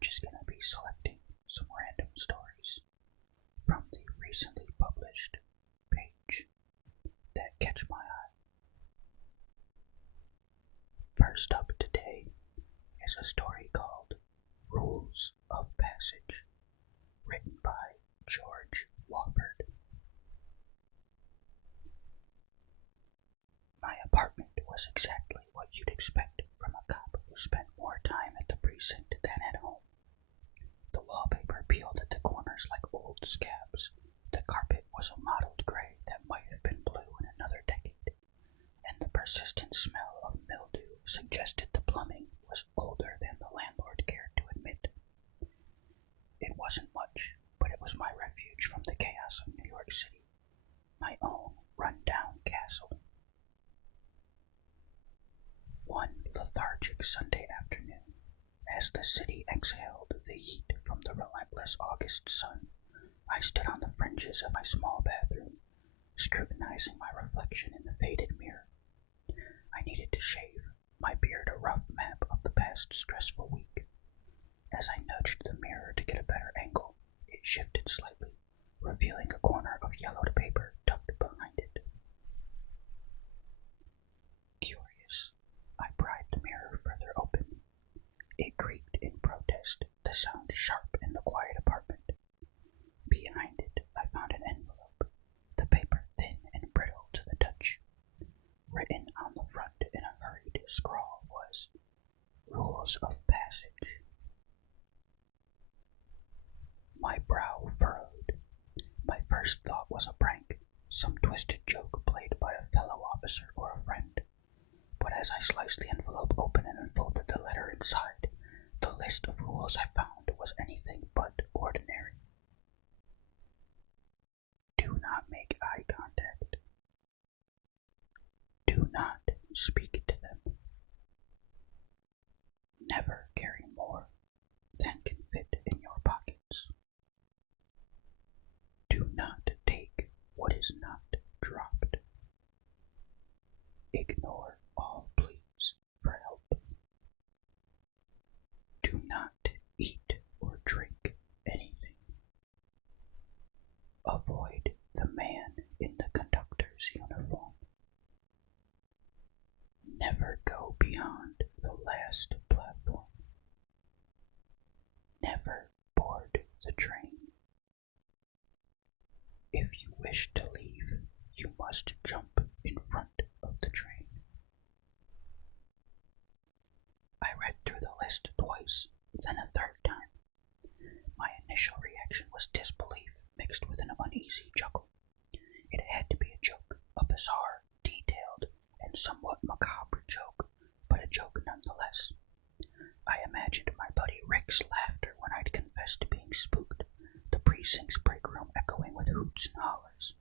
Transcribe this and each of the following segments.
just going to be selecting some random stories from the recently published page that catch my eye. First up today is a story called Rules of Passage, written by George Wofford. My apartment was exactly what you'd expect from a cop who spent more time at the precinct than at home. The wallpaper peeled at the corners like old scabs. The carpet was a mottled gray that might have been blue in another decade, and the persistent smell of mildew suggested the plumbing was older than the landlord cared to admit. It wasn't much, but it was my refuge from the chaos of New York City, my own run-down castle. One lethargic Sunday afternoon, as the city exhaled the heat from the relentless August sun, I stood on the fringes of my small bathroom, scrutinizing my reflection in the faded mirror. I needed to shave, my beard a rough map of the past stressful week. As I nudged the mirror to get a better angle, it shifted slightly, revealing a corner of yellowed paper tucked behind it. Curious, I pried the mirror further open. It creaked in protest, the sound sharp in the quiet apartment. Behind it, I found an envelope, the paper thin and brittle to the touch. Written on the front in a hurried scrawl was, Rules of Passage. My brow furrowed. My first thought was a prank, some twisted joke played by a fellow officer or a friend. But as I sliced the envelope open and unfolded the letter inside, the list of rules I found was anything but ordinary. Do not make eye contact. Do not speak to them. Never carry more than can fit in your pockets. Do not take what is not dropped. Ignore all pleas for help. Do not eat or drink anything. Avoid the man in the conductor's uniform. Never go beyond the last platform. Never board the train. If you wish to leave, you must jump in front of the train. I read through the list twice, then a third time. My initial reaction was disbelief mixed with an uneasy chuckle. It had to be a joke, a bizarre, detailed, and somewhat macabre joke, but a joke nonetheless. I imagined my buddy Rick's laughter when I'd confessed to being spooked, the precinct's break room echoing with hoots and hollers.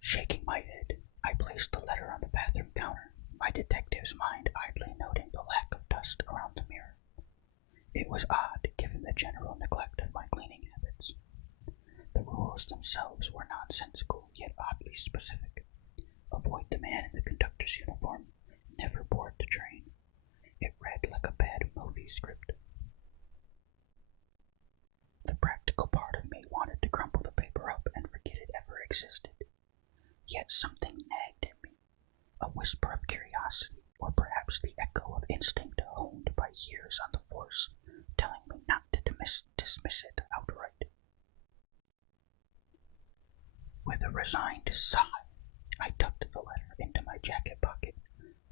Shaking my head, I placed the letter on the bathroom counter, my detective's mind idly noting the lack of dust around the mirror. It was odd, given the general neglect of my cleaning habits. The rules themselves were nonsensical, yet oddly specific. Avoid the man in the conductor's uniform. Never board the train. It read like a bad movie script. The practical part of me wanted to crumple the paper up and forget it ever existed. Yet something nagged at me, a whisper of curiosity, or perhaps the echo of instinct honed by years on the force, telling me not to dismiss it outright. With a resigned sigh, I tucked the letter into my jacket pocket,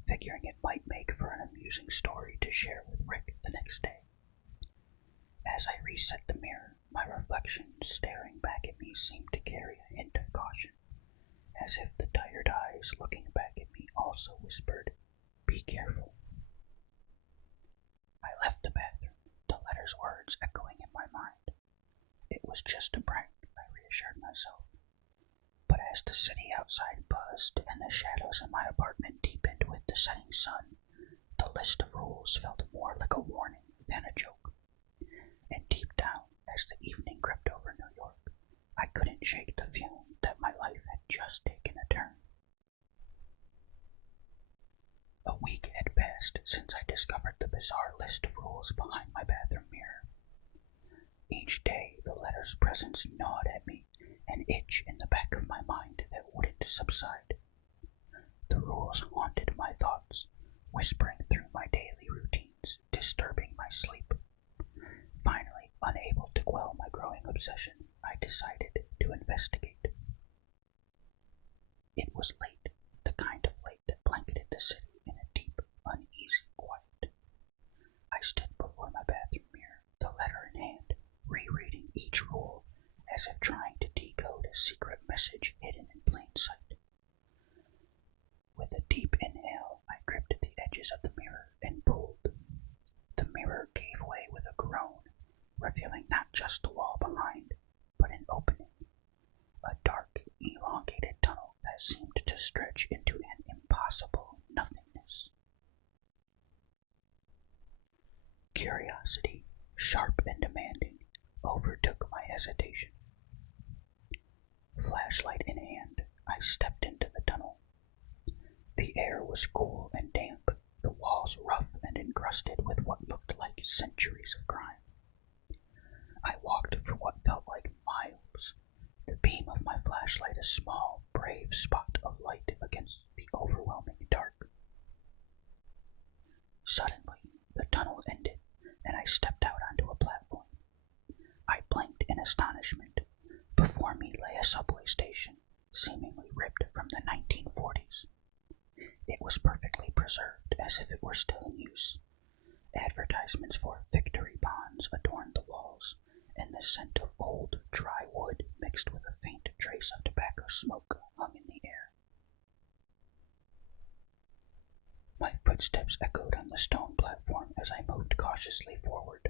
figuring it might make for an amusing story to share with Rick the next day. As I reset the mirror, my reflection staring back at me seemed to carry a hint of caution, as if the tired eyes looking back at me also whispered, "Be careful." I left the bathroom, the letter's words echoing in my mind. It was just a prank, I reassured myself. But as the city outside buzzed and the shadows in my apartment deepened with the setting sun, the list of rules felt more like a warning than a joke. And deep down, as the evening crept over New York, I couldn't shake the feeling that my life had just taken a turn. A week had passed since I discovered the bizarre list of rules behind my bathroom mirror. Each day, the letter's presence gnawed at me, an itch in the back of my mind that wouldn't subside. The rules haunted my thoughts, whispering through my daily routines, disturbing my sleep. Finally, unable to quell my growing obsession, I decided to investigate. It was late, the kind of late that blanketed the city in a deep, uneasy quiet. I stood before my bathroom mirror, the letter in hand, rereading each rule as if trying to decode a secret message hidden in plain sight. With a deep inhale, I gripped the edges of the mirror and pulled. The mirror gave way with a groan, revealing not just the wall behind, but an opening, a dark, elongated tunnel that seemed to stretch into an impossible nothingness. Curiosity, sharp and demanding, overtook my hesitation. Flashlight in hand, I stepped into the tunnel. The air was cool and damp, the walls rough and encrusted with what looked like centuries of crime. I walked for what felt like miles, the beam of my flashlight a small, brave spot of light against the overwhelming dark. Suddenly, the tunnel ended, and I stepped out onto a platform. I blinked in astonishment. Before me lay a subway station, seemingly ripped from the 1940s. It was perfectly preserved, as if it were still in use. Advertisements for victory bonds adorned the walls, and the scent of old, dry wood mixed with a faint trace of tobacco smoke hung in the air. My footsteps echoed on the stone platform as I moved cautiously forward.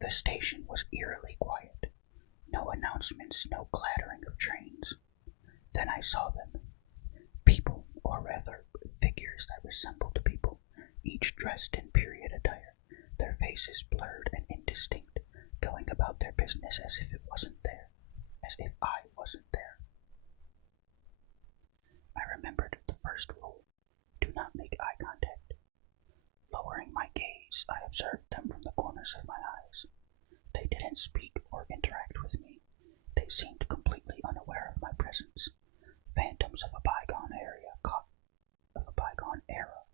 The station was eerily quiet. No announcements, no clattering of trains. Then I saw them. People, or rather, figures that resembled people, each dressed in period attire, their faces blurred and indistinct, going about their business as if it wasn't there, as if I wasn't there. I remembered the first rule: do not make eye contact. Lowering my gaze, I observed them from the corners of my eyes. They didn't speak or interact with me. They seemed completely unaware of my presence, phantoms of a bygone era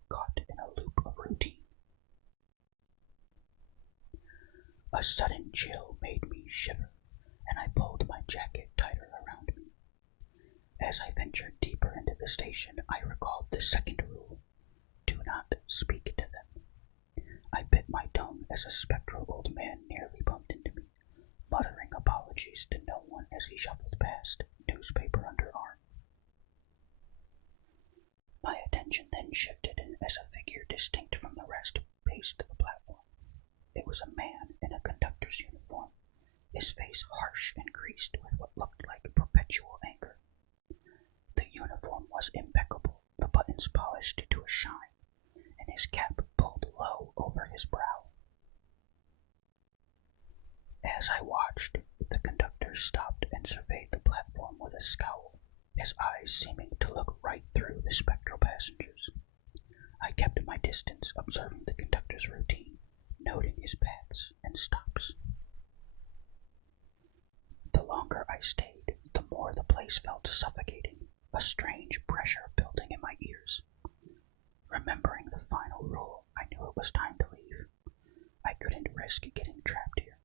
caught in a loop of routine. A sudden chill made me shiver, and I pulled my jacket tighter around me. As I ventured deeper into the station, I recalled the second rule: do not speak to them. I bit my tongue as a spectral old man nearly bumped into me, muttering apologies to no one as he shuffled past, newspaper under arm. My attention then shifted as a figure distinct from the rest paced the platform. It was a man in a conductor's uniform, his face harsh and creased with what looked like perpetual anger. The uniform was impeccable, the buttons polished to a shine, and his cap pulled low over his brow. As I watched, the conductor stopped and surveyed the platform with a scowl, his eyes seeming to look right through the spectral passengers. I kept my distance, observing the conductor's routine, noting his paths and stops. The longer I stayed, the more the place felt suffocating, a strange pressure building in my ears. Remembering the final rule, I knew it was time to leave. I couldn't risk getting trapped here.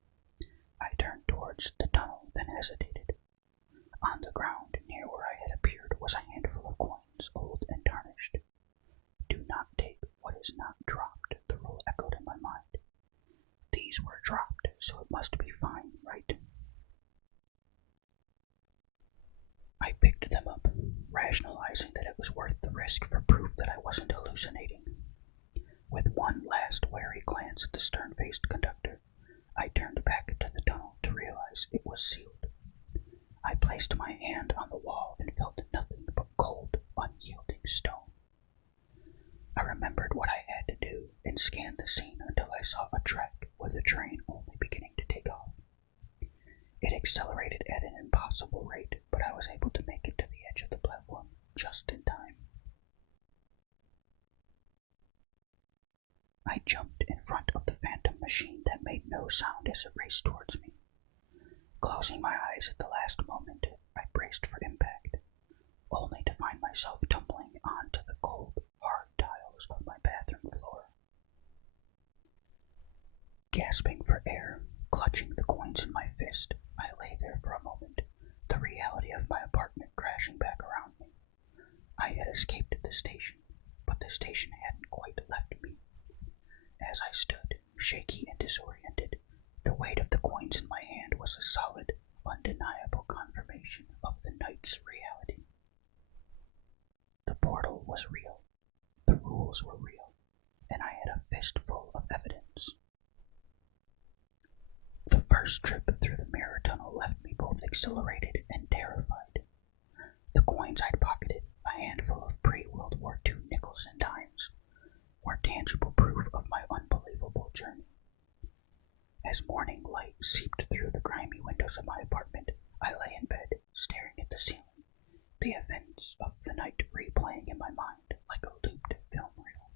I turned towards the tunnel, then hesitated. On the ground near where I had appeared was a handful of coins, old and tarnished. Do not take what is not dropped, the rule echoed in my mind. These were dropped, so it must be fine, right? I picked them up, rationalizing that it was worth the risk for proof that I wasn't hallucinating. With one last wary glance at the stern-faced conductor, I turned back to the tunnel to realize it was sealed. I placed my hand on the wall and felt nothing but cold, unyielding stone. I remembered what I had to do and scanned the scene until I saw a track with the train only beginning to take off. It accelerated at an impossible rate, but I was able to make it to the edge of the platform just in time. I jumped in front of the phantom machine that made no sound as it raced towards me. Closing my eyes at the last moment, I braced for impact, only to find myself tumbling onto the cold, hard tiles of my bathroom floor. Gasping for air, clutching the coins in my fist, I lay there for a moment, the reality of my apartment crashing back around me. I had escaped the station, but the station hadn't quite left me. As I stood, shaky and disoriented, the weight of the coins in my hand was a solid, undeniable confirmation of the night's reality. The portal was real, the rules were real, and I had a fistful of evidence. The first trip through the mirror tunnel left me both exhilarated and terrified. The coins I'd pocketed, a handful of pre-World War II nickels and dimes, were tangible proof of my unbelievable journey. As morning light seeped through the grimy windows of my apartment, I lay in bed, staring at the ceiling, the events of the night replaying in my mind like a looped film reel.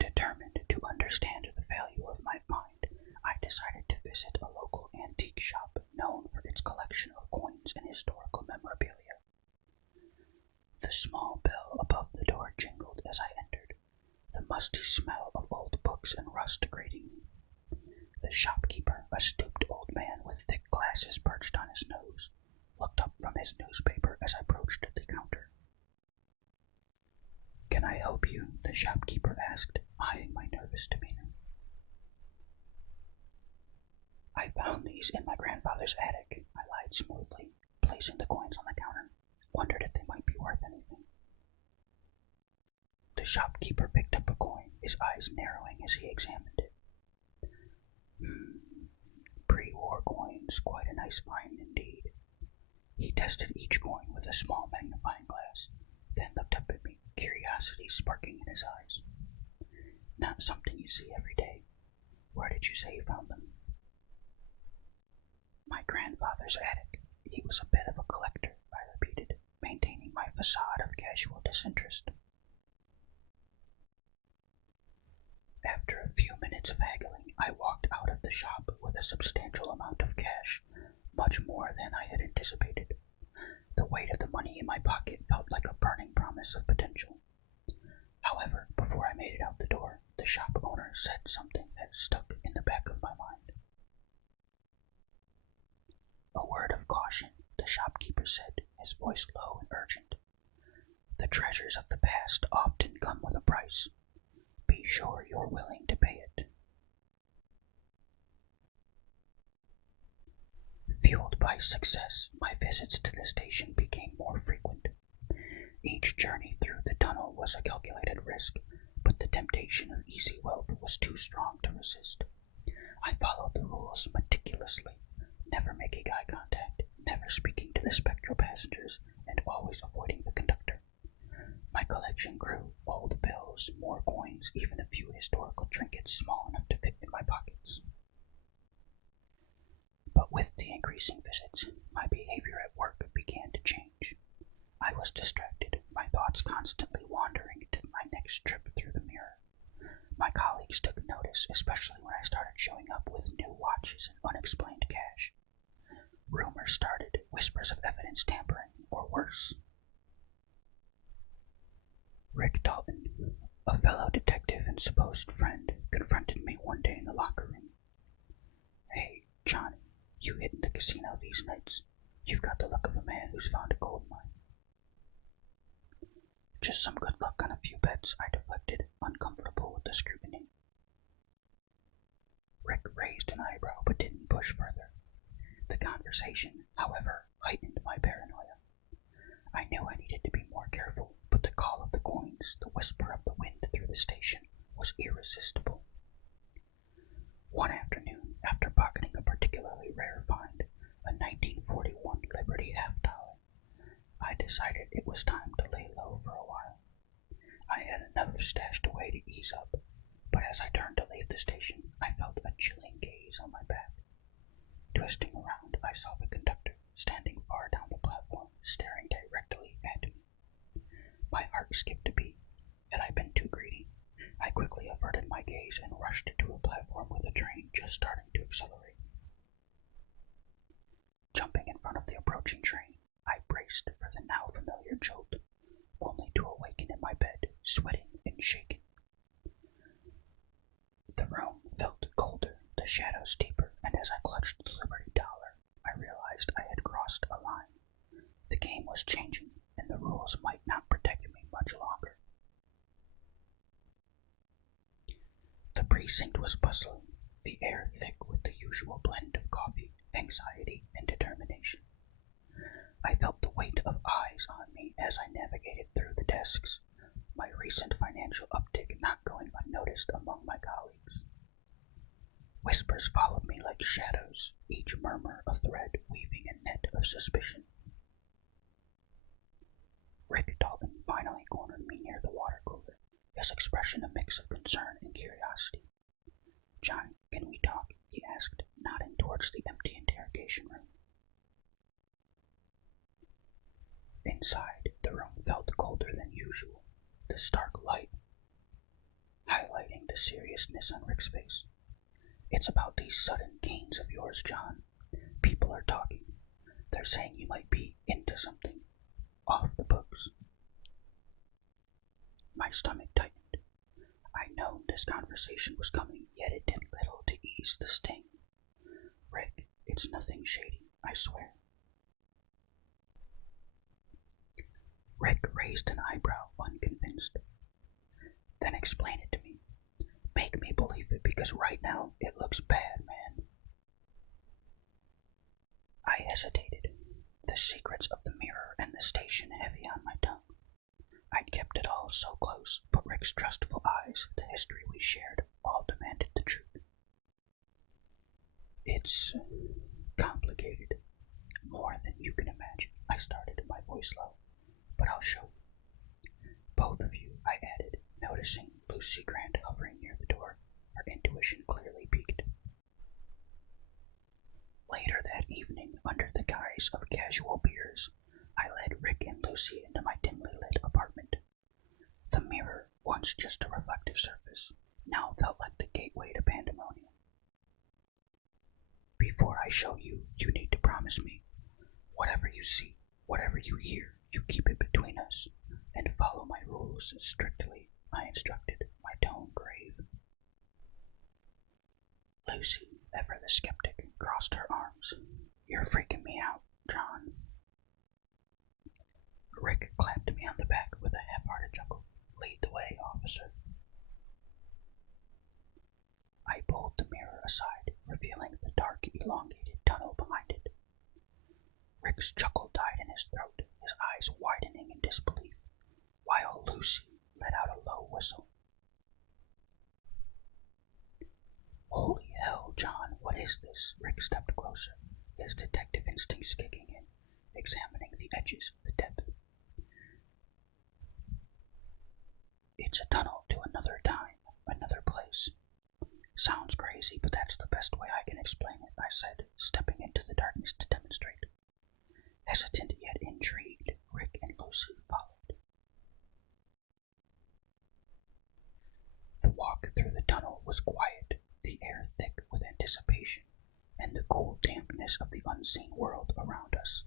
Determined to understand the value of my find, I decided to visit a local antique shop known for its collection of coins and historical memorabilia. The small bell above the door jingled as I entered, the musty smell of old books and rust grating me. The shopkeeper, a stooped old man with thick glasses perched on his nose, looked up from his newspaper as I approached the counter. "Can I help you?" the shopkeeper asked, eyeing my nervous demeanor. "I found these in my grandfather's attic," I lied smoothly, placing the coins on the counter. "Wondered if they might be worth anything." The shopkeeper picked up a coin, his eyes narrowing as he examined it. Pre-war coins, quite a nice find indeed. He tested each coin with a small magnifying glass, then looked up at me, curiosity sparking in his eyes. "Not something you see every day. Where did you say you found them?" "My grandfather's attic. He was a bit of a collector," I repeated, maintaining my facade of casual disinterest. After a few minutes of haggling, I walked out of the shop with a substantial amount of cash, much more than I had anticipated. The weight of the money in my pocket felt like a burning promise of potential. However, before I made it out the door, the shop owner said something that stuck in the back of my mind. "A word of caution," the shopkeeper said, his voice low and urgent. "The treasures of the past often come with a price. Be sure you're willing to pay it." Fueled by success, my visits to the station became more frequent. Each journey through the tunnel was a calculated risk, but the temptation of easy wealth was too strong to resist. I followed the rules meticulously, never making eye contact, never speaking to the spectral passengers, and always avoiding the conductor. My collection grew, old bills, more coins, even a few historical trinkets small enough to fit in my pockets. But with the increasing visits, my behavior at work began to change. I was distracted, my thoughts constantly wandering to my next trip through the mirror. My colleagues took notice, especially when I started showing up with new watches and unexplained cash. Rumors started, whispers of evidence tampering, or worse. Rick Dalton, a fellow detective and supposed friend, confronted me one day in the locker room. "Hey, Johnny, you hitting the casino these nights? You've got the look of a man who's found a gold mine." "Just some good luck on a few bets," I deflected, uncomfortable with the scrutiny. Rick raised an eyebrow but didn't push further. The conversation, however, heightened my paranoia. I knew I needed to be more careful, but the call of the coins, the whisper of the wind through the station, was irresistible. One afternoon, after pocketing a particularly rare find, a 1941 Liberty half-dollar, I decided it was time to lay low for a while. I had enough stashed away to ease up, but as I turned to leave the station, I felt a chilling gaze on my back. Twisting around, I saw the conductor, standing far down the platform, staring directly at me. My heart skipped a beat. Had I been gaze and rushed to a platform with a train just starting to accelerate. Jumping in front of the approaching train, I braced for the now familiar jolt, only to awaken in my bed, sweating and shaking. The room felt colder, the shadows deeper, and as I clutched the Liberty Dollar, I realized I had crossed a line. The game was changing, and the rules might not protect me much longer. The precinct was bustling, the air thick with the usual blend of coffee, anxiety, and determination. I felt the weight of eyes on me as I navigated through the desks, my recent financial uptick not going unnoticed among my colleagues. Whispers followed me like shadows, each murmur a thread weaving a net of suspicion. Rick Dalton finally cornered me near the water cooler, his expression a mix of concern and curiosity. "John, can we talk?" he asked, nodding towards the empty interrogation room. Inside, the room felt colder than usual, the stark light highlighting the seriousness on Rick's face. "It's about these sudden gains of yours, John. People are talking. They're saying you might be into something. Off the books." My stomach tightened. I'd known this conversation was coming, yet it did little to ease the sting. "Rick, it's nothing shady, I swear." Rick raised an eyebrow, unconvinced. "Then explain it to me. Make me believe it, because right now it looks bad, man." I hesitated, the secrets of the mirror and the station heavy on my tongue. I'd kept it all so close, but Rick's trustful eyes, the history we shared, all demanded the truth. "It's complicated, more than you can imagine," I started, my voice low, "but I'll show you. Both of you," I added, noticing Lucy Grant hovering near the door, her intuition clearly piqued. Later that evening, under the guise of casual beers, I led Rick and Lucy into my dimly lit apartment. The mirror, once just a reflective surface, now felt like the gateway to pandemonium. "Before I show you, you need to promise me. Whatever you see, whatever you hear, you keep it between us, and follow my rules strictly," I instructed, my tone grave. Lucy, ever the skeptic, crossed her arms. "You're freaking me out, John." Rick clapped me on the back with a half-hearted chuckle. "Lead the way, officer." I pulled the mirror aside, revealing the dark, elongated tunnel behind it. Rick's chuckle died in his throat, his eyes widening in disbelief, while Lucy let out a low whistle. "Holy hell, John, what is this?" Rick stepped closer, his detective instincts kicking in, examining the edges of the depth. "It's a tunnel to another time, another place." "Sounds crazy, but that's the best way I can explain it," I said, stepping into the darkness to demonstrate. Hesitant yet intrigued, Rick and Lucy followed. The walk through the tunnel was quiet, the air thick with anticipation, and the cool dampness of the unseen world around us.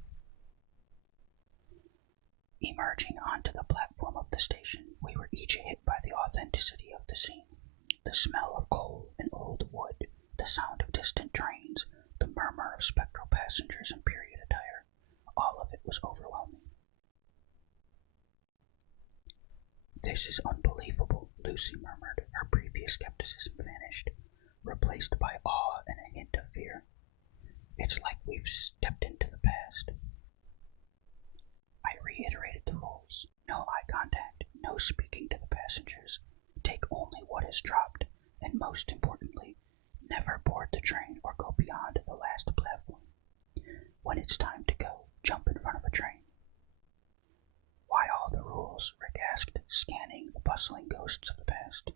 Emerging onto the platform of the station, we were each hit by the authenticity of the scene. The smell of coal and old wood, the sound of distant trains, the murmur of spectral passengers in period attire, all of it was overwhelming. "This is unbelievable," Lucy murmured, her previous skepticism vanished, replaced by awe and a hint of fear. "It's like we've stepped into the past." I reiterated the rules. No eye contact, no speaking to the passengers, take only what is dropped, and most importantly, never board the train or go beyond the last platform. When it's time to go, jump in front of a train. "Why all the rules?" Rick asked, scanning the bustling ghosts of the past.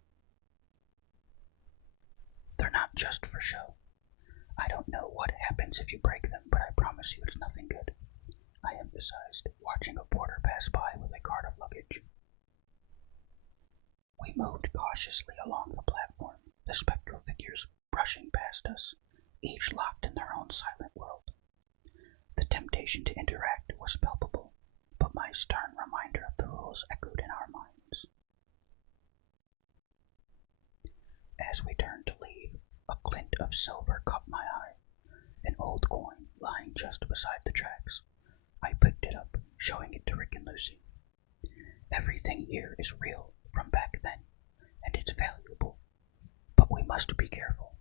"They're not just for show. I don't know what happens if you break them, but I promise you it's nothing good," I emphasized, watching a porter pass by with a cart of luggage. We moved cautiously along the platform, the spectral figures brushing past us, each locked in their own silent world. The temptation to interact was palpable, but my stern reminder of the rules echoed in our minds. As we turned to leave, a glint of silver caught my eye, an old coin lying just beside the tracks. I picked it up, showing it to Rick and Lucy. Everything here is real from back then, and it's valuable, but we must be careful.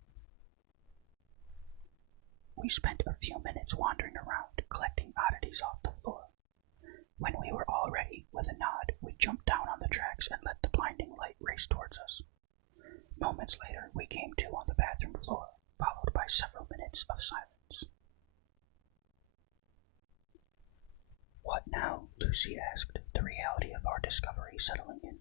We spent a few minutes wandering around, collecting oddities off the floor. When we were all ready, with a nod, we jumped down on the tracks and let the blinding light race towards us. Moments later, we came to on the bathroom floor, followed by several minutes of silence. What now? Lucy asked, the reality of our discovery settling in.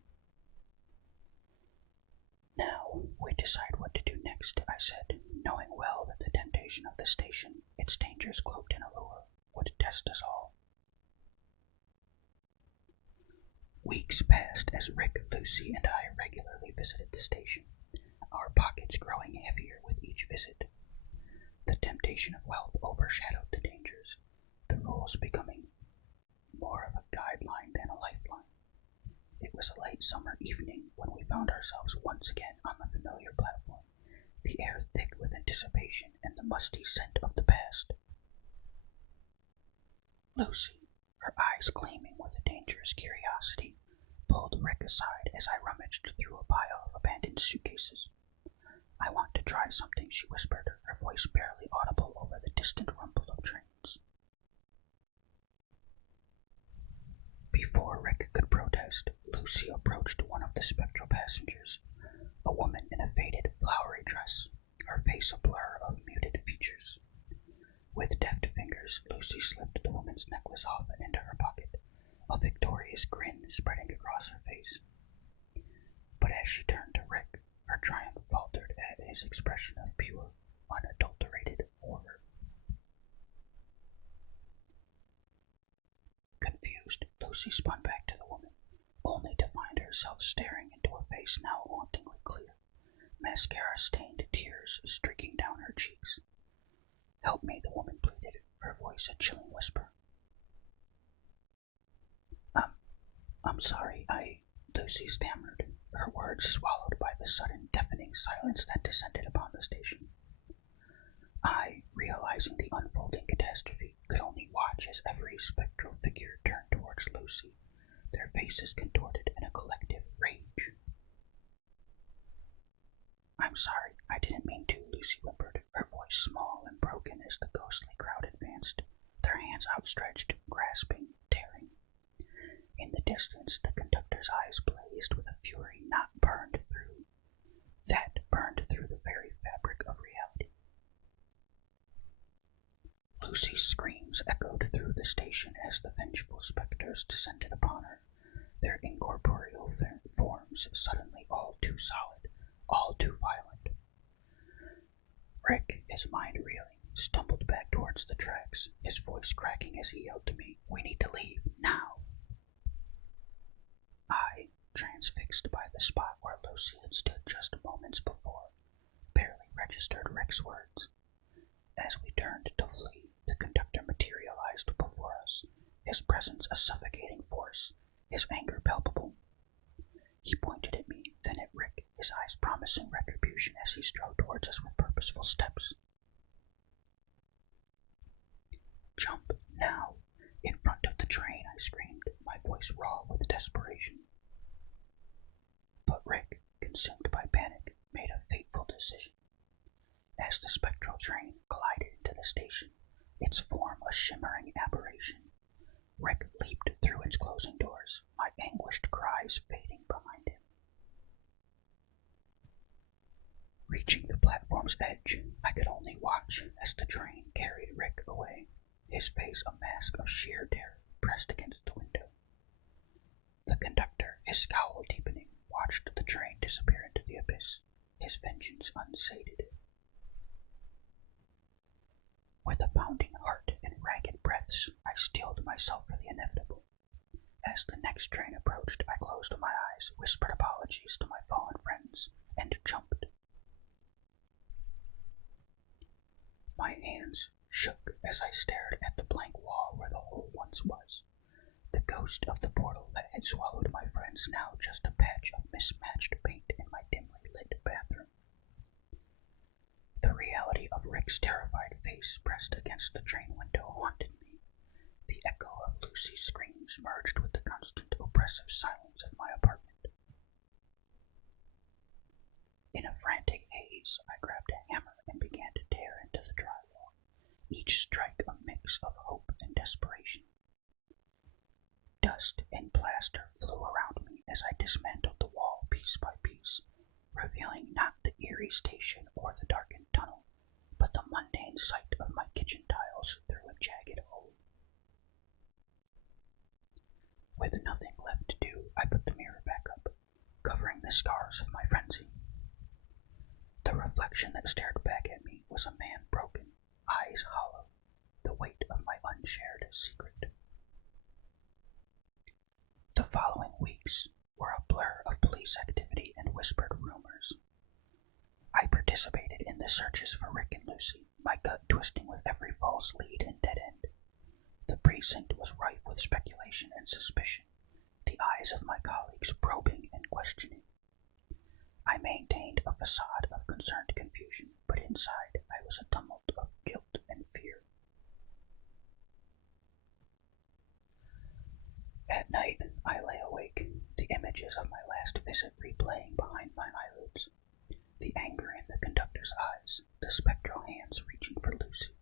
Now, we decide what to do next, I said, knowing well that the temptation of the station, its dangers cloaked in allure, would test us all. Weeks passed as Rick, Lucy, and I regularly visited the station, our pockets growing heavier with each visit. The temptation of wealth overshadowed the dangers, the rules becoming more of a guideline than a lifeline. It was a late summer evening when we found ourselves once again on the familiar platform, the air thick with anticipation and the musty scent of the past. Lucy, her eyes gleaming with a dangerous curiosity, pulled Rick aside as I rummaged through a pile of abandoned suitcases. I want to try something, she whispered, her voice barely audible over the distant rumble of trains. Before Rick could protest, Lucy approached one of the spectral passengers, a woman in a faded, flowery dress, her face a blur of muted features. With deft fingers, Lucy slipped the woman's necklace off and into her pocket, a victorious grin spreading across her face. But as she turned to Rick, her triumph faltered at his expression of pure, unadulterated horror. Confused, Lucy spun back to the woman, only to find herself staring into a face now hauntingly clear, mascara-stained tears streaking down her cheeks. "Help me," the woman pleaded, her voice a chilling whisper. I'm sorry, Lucy stammered, her words swallowed by the sudden deafening silence that descended upon the station. I, realizing the unfolding catastrophe, could only watch as every spectral figure turned towards Lucy, their faces contorted in a collective rage. "I'm sorry, I didn't mean to," Lucy whimpered, her voice small and broken as the ghostly crowd advanced, their hands outstretched, grasping, tearing. In the distance, the conductor's eyes blazed with a fury that burned through the very fabric of reality. Lucy's screams echoed through the station as the vengeful specters descended upon her, their incorporeal forms suddenly all too solid, all too violent. Rick, his mind reeling, stumbled back towards the tracks, his voice cracking as he yelled to me, "We need to leave, now!" I, transfixed by the spot where Lucy had stood just moments before, barely registered Rick's words. As we turned to flee, the conductor materialized before us, his presence a suffocating force, his anger palpable. He pointed at me, then at Rick, his eyes promising retribution as he strode towards us with purposeful steps. "Jump, now! In front of the train," I screamed, my voice raw with desperation. But Rick, consumed by panic, made a fateful decision. As the spectral train glided into the station, its form a shimmering aberration, Rick leaped through its closing doors, my anguished cries fading behind him. Reaching the platform's edge, I could only watch as the train carried Rick away, his face a mask of sheer terror pressed against the window. The conductor, his scowl deepening, watched the train disappear into the abyss, his vengeance unsated. With a pounding heart and ragged breaths, I steeled myself for the inevitable. As the next train approached, I closed my eyes, whispered apologies to my fallen friends, and jumped. My hands shook as I stared at the blank wall where the hole once was. The ghost of the portal that had swallowed my friends, now just a patch of mismatched paint in my dimly lit bathroom. The reality of Rick's terrified face pressed against the train window haunted me. The echo of Lucy's screams merged with the constant oppressive silence of my apartment. In a frantic haze, I grabbed a hammer and began to tear into the drywall, each strike a mix of hope and desperation. Dust and plaster flew around me as I dismantled the wall piece by piece, revealing not the eerie station or the darkened tunnel, but the mundane sight of my kitchen tiles through a jagged hole. With nothing left to do, I put the mirror back up, covering the scars of my frenzy. The reflection that stared back at me was a man broken, eyes hollow, the weight of my unshared secret. The following weeks were a blur of police activity and whispered rumors. I participated in the searches for Rick and Lucy, my gut twisting with every false lead and dead end. The precinct was rife with speculation and suspicion, the eyes of my colleagues probing and questioning. I maintained a facade of concerned confusion, but inside I was a tumult of guilt and fear. At night, I lay awake, the images of my last visit replaying behind my eyelids. The anger in the conductor's eyes, the spectral hands reaching for Lucy,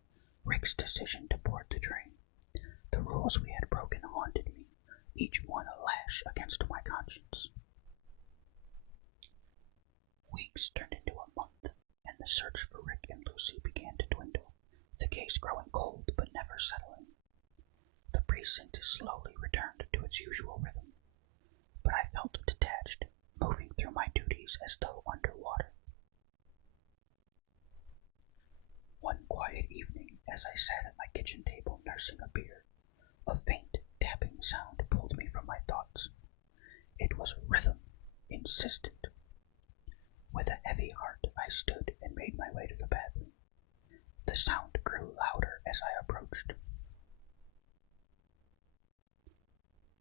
Rick's decision to board the train. The rules we had broken haunted me, each one a lash against my conscience. Weeks turned into a month, and the search for Rick and Lucy began to dwindle, the case growing cold but never settling. The precinct slowly returned to its usual rhythm, but I felt detached, moving through my duties as though underwater. One quiet evening, as I sat at my kitchen table nursing a beer, a faint tapping sound pulled me from my thoughts. It was rhythm, insistent. With a heavy heart, I stood and made my way to the bathroom. The sound grew louder as I approached.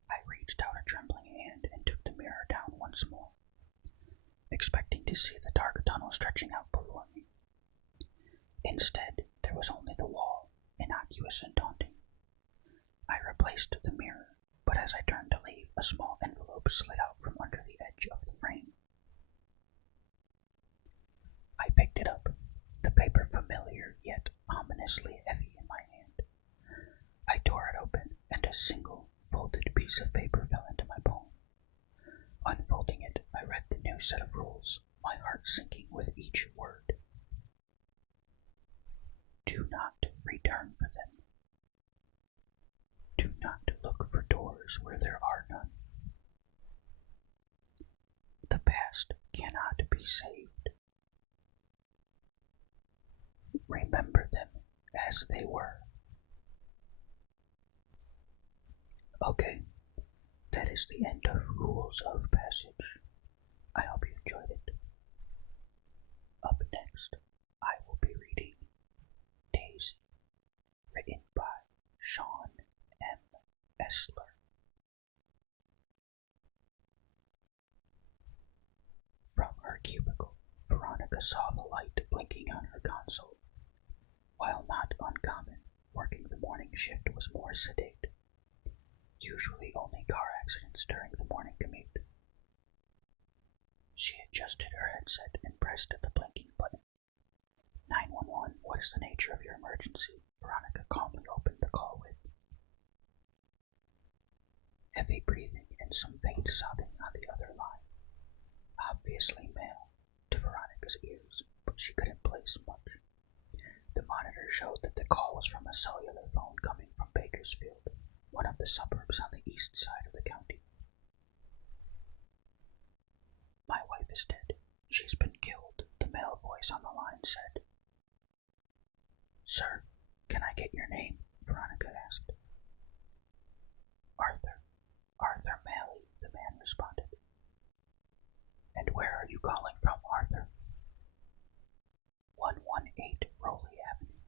I reached out a trembling hand and took the mirror down once more, expecting to see the dark tunnel stretching out before me. Instead, there was only the wall, innocuous and daunting. I replaced the mirror, but as I turned to leave, a small envelope slid out from under the edge of the frame. I picked it up, the paper familiar yet ominously heavy in my hand. I tore it open, and a single folded piece of paper fell into my palm. Unfolding it, I read the new set of rules, my heart sinking with each word. Do not return for them. Do not look for doors where there are none. The past cannot be saved. Remember them as they were. Okay, that is the end of Rules of Passage. I hope you enjoyed it. Up next, I will be reading Daisy, written by Sean M. Essler. From her cubicle, Veronica saw the light blinking on her console. While not uncommon, working the morning shift was more sedate. Usually only car accidents during the morning commute. She adjusted her headset and pressed the blinking button. 911, what is the nature of your emergency? Veronica calmly opened the call with. Heavy breathing and some faint sobbing on the other line. Obviously male, to Veronica's ears, but she couldn't place much. The monitor showed that the call was from a cellular phone coming from Bakersfield, one of the suburbs on the east side of the county. My wife is dead. She's been killed, the male voice on the line said. Sir, can I get your name? Veronica asked. Arthur Malley, the man responded. And where are you calling from, Arthur? 118 Rowley Avenue,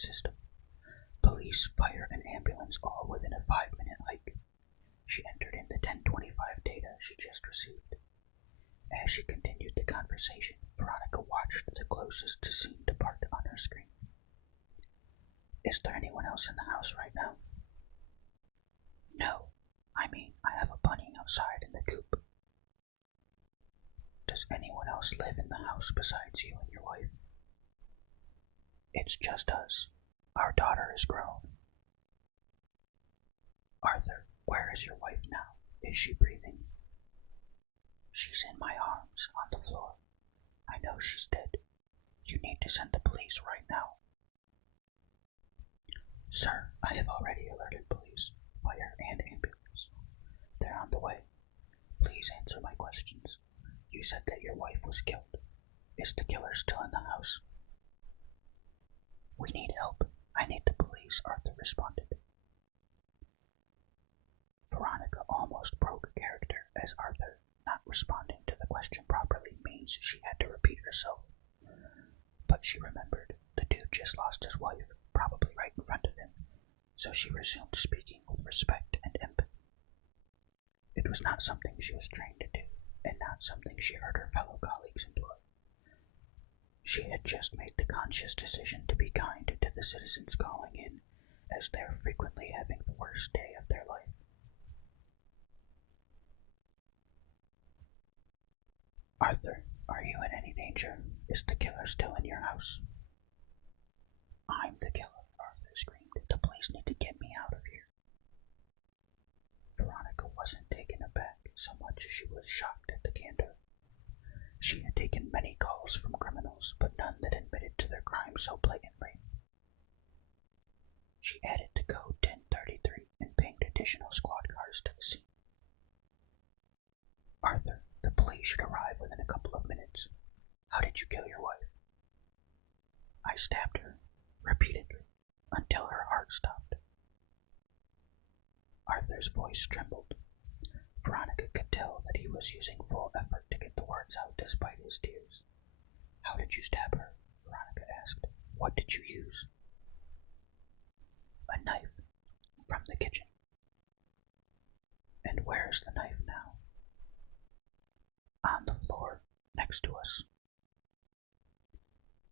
system. Police, fire, and ambulance all within a 5-minute hike. She entered in the 1025 data she just received. As she continued the conversation, Veronica watched the closest scene depart on her screen. Is there anyone else in the house right now? No. I mean, I have a bunny outside in the coop. Does anyone else live in the house besides you and your wife? It's just us. Our daughter is grown. Arthur, where is your wife now? Is she breathing? She's in my arms, on the floor. I know she's dead. You need to send the police right now. Sir, I have already alerted police, fire, and ambulance. They're on the way. Please answer my questions. You said that your wife was killed. Is the killer still in the house? We need help. I need the police, Arthur responded. Veronica almost broke character as Arthur not responding to the question properly means she had to repeat herself. But she remembered the dude just lost his wife, probably right in front of him, so she resumed speaking with respect and empathy. It was not something she was trained to do, and not something she heard her fellow colleagues employ. She had just made the conscious decision to be kind to the citizens calling in, as they are frequently having the worst day of their life. Arthur, are you in any danger? Is the killer still in your house? I'm the killer, Arthur screamed. The police need to get me out of here. Veronica wasn't taken aback so much as she was shocked at the candor. She had taken many calls from criminals, but none that admitted to their crime so blatantly. She added to code 1033 and pinged additional squad cars to the scene. Arthur, the police should arrive within a couple of minutes. How did you kill your wife? I stabbed her, repeatedly, until her heart stopped. Arthur's voice trembled. Veronica could tell that he was using full effort to get the words out despite his tears. How did you stab her? Veronica asked. What did you use? A knife, from the kitchen. And where is the knife now? On the floor, next to us.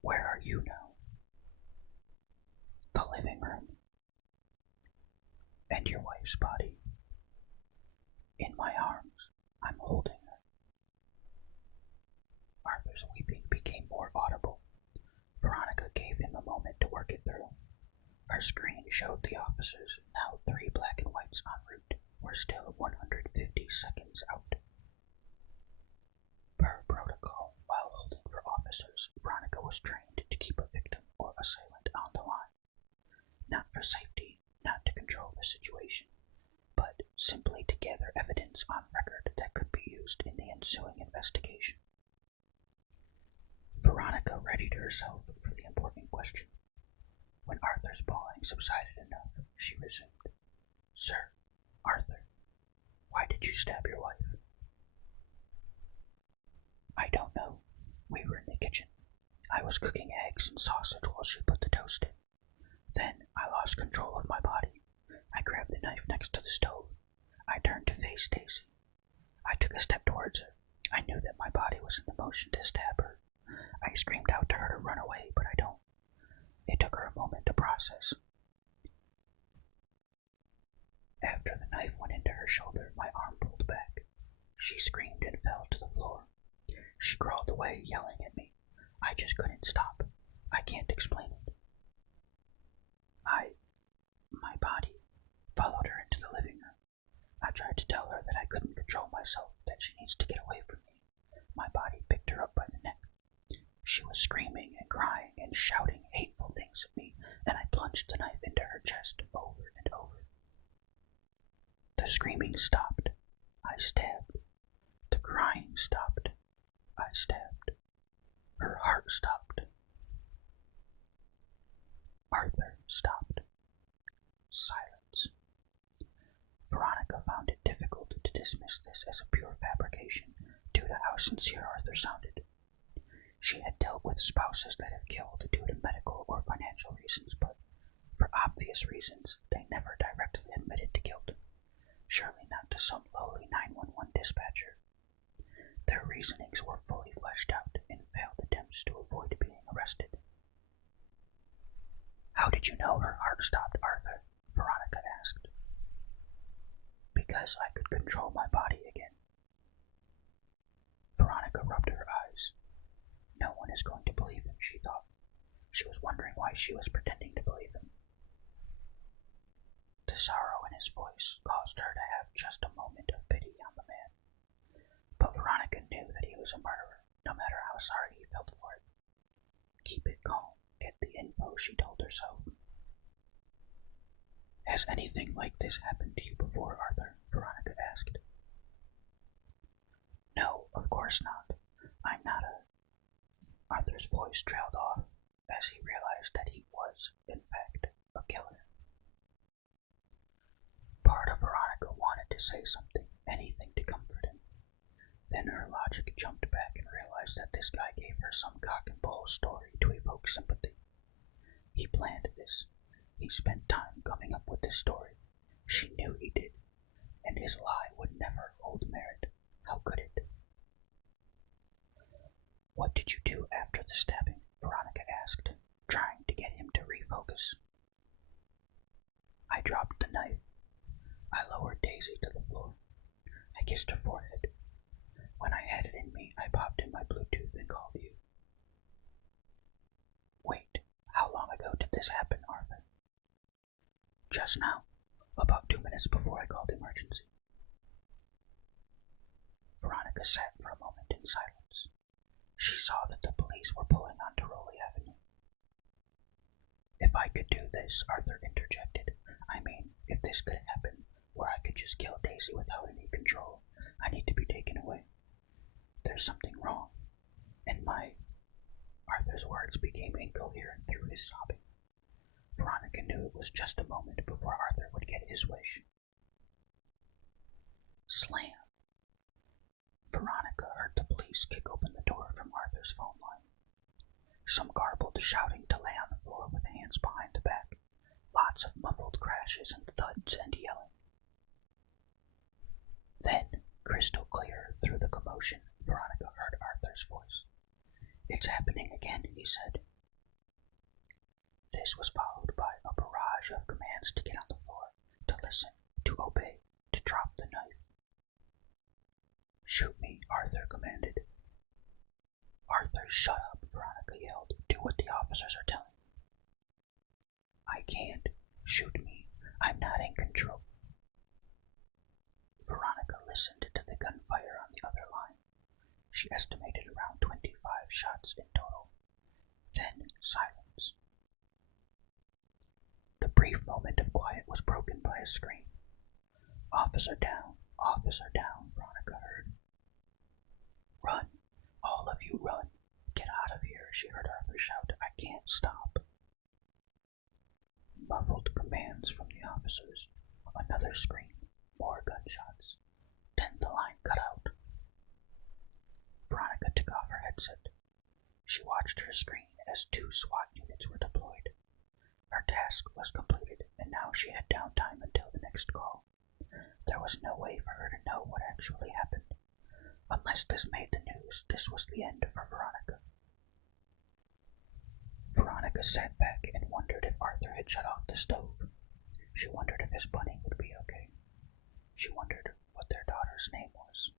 Where are you now? The living room. And your wife's body? In my arms. I'm holding her. Arthur's weeping became more audible. Veronica gave him a moment to work it through. Her screen showed the officers, now 3 black and whites en route, were still 150 seconds out. Per protocol, while holding for officers, Veronica was trained to keep a victim or assailant on the line. Not for safety, not to control the situation, but simply to gather evidence on record that could be used in the ensuing investigation. Veronica readied herself for the important question. When Arthur's bawling subsided enough, she resumed. Sir, Arthur, why did you stab your wife? I don't know. We were in the kitchen. I was cooking eggs and sausage while she put the toast in. Then I lost control of my body. I grabbed the knife next to the stove. I turned to face Daisy. I took a step towards her. I knew that my body was in the motion to stab her. I screamed out to her to run away, but I don't. It took her a moment to process. After the knife went into her shoulder, my arm pulled back. She screamed and fell to the floor. She crawled away, yelling at me. I just couldn't stop. I can't explain it. My body followed her into the living room. I tried to tell her that I couldn't control myself, that she needs to get away from me. My body picked her up by the neck. She was screaming and crying and shouting hateful things at me, and I plunged the knife into her chest over and over. The screaming stopped. I stabbed. The crying stopped. I stabbed. Her heart stopped. Arthur stopped. Silence. Veronica found it difficult to dismiss this as a pure fabrication due to how sincere Arthur sounded. She had dealt with spouses that have killed due to medical or financial reasons, but for obvious reasons, they never directly admitted to guilt. Surely not to some lowly 911 dispatcher. Their reasonings were fully fleshed out in failed attempts to avoid being arrested. "How did you know her heart stopped, Arthur?" Veronica asked. "Because I could control my body again." Veronica rubbed her eyes. No one is going to believe him, she thought. She was wondering why she was pretending to believe him. The sorrow in his voice caused her to have just a moment of pity on the man. But Veronica knew that he was a murderer, no matter how sorry he felt for it. Keep it calm, get the info, she told herself. "Has anything like this happened to you before, Arthur?" Veronica asked. "No, of course not. I'm not a..." Arthur's voice trailed off as he realized that he was, in fact, a killer. Part of Veronica wanted to say something, anything to comfort him. Then her logic jumped back and realized that this guy gave her some cock and bull story to evoke sympathy. He planned this. He spent time coming up with this story. She knew he did, and his lie would never hold merit. How could it? "What did you do after the stabbing?" Veronica asked, trying to get him to refocus. "I dropped the knife. I lowered Daisy to the floor. I kissed her forehead. When I had it in me, I popped in my Bluetooth and called you." "Wait, how long ago did this happen, Arthur?" "Just now, about 2 minutes before I called emergency." Veronica sat for a moment in silence. She saw that the police were pulling onto Rowley Avenue. "If I could do this," Arthur interjected, "I mean, if this could happen, where I could just kill Daisy without any control, I need to be taken away. There's something wrong, and my..." Arthur's words became incoherent through his sobbing. Veronica knew it was just a moment before Arthur would get his wish. Slam! Veronica heard the police kick open the door from Arthur's phone line. Some garbled shouting to lay on the floor with hands behind the back. Lots of muffled crashes and thuds and yelling. Then, crystal clear through the commotion, Veronica heard Arthur's voice. "It's happening again," he said. This was followed by a barrage of commands to get on the floor, to listen, to obey, to drop the knife. "Shoot me," Arthur commanded. "Arthur, shut up," Veronica yelled. "Do what the officers are telling you." "I can't. Shoot me. I'm not in control." Veronica listened to the gunfire on the other line. She estimated around 25 shots in total. Then silence. The brief moment of quiet was broken by a scream. Officer down, Veronica heard. "Run, all of you run. Get out of here," she heard Arthur shout. "I can't stop." Muffled commands from the officers. Another scream, more gunshots. Then the line cut out. Veronica took off her headset. She watched her screen as 2 SWAT units were deployed. Her task was completed, and now she had downtime until the next call. There was no way for her to know what actually happened. Unless this made the news, this was the end for Veronica. Veronica sat back and wondered if Arthur had shut off the stove. She wondered if his bunny would be okay. She wondered what their daughter's name was.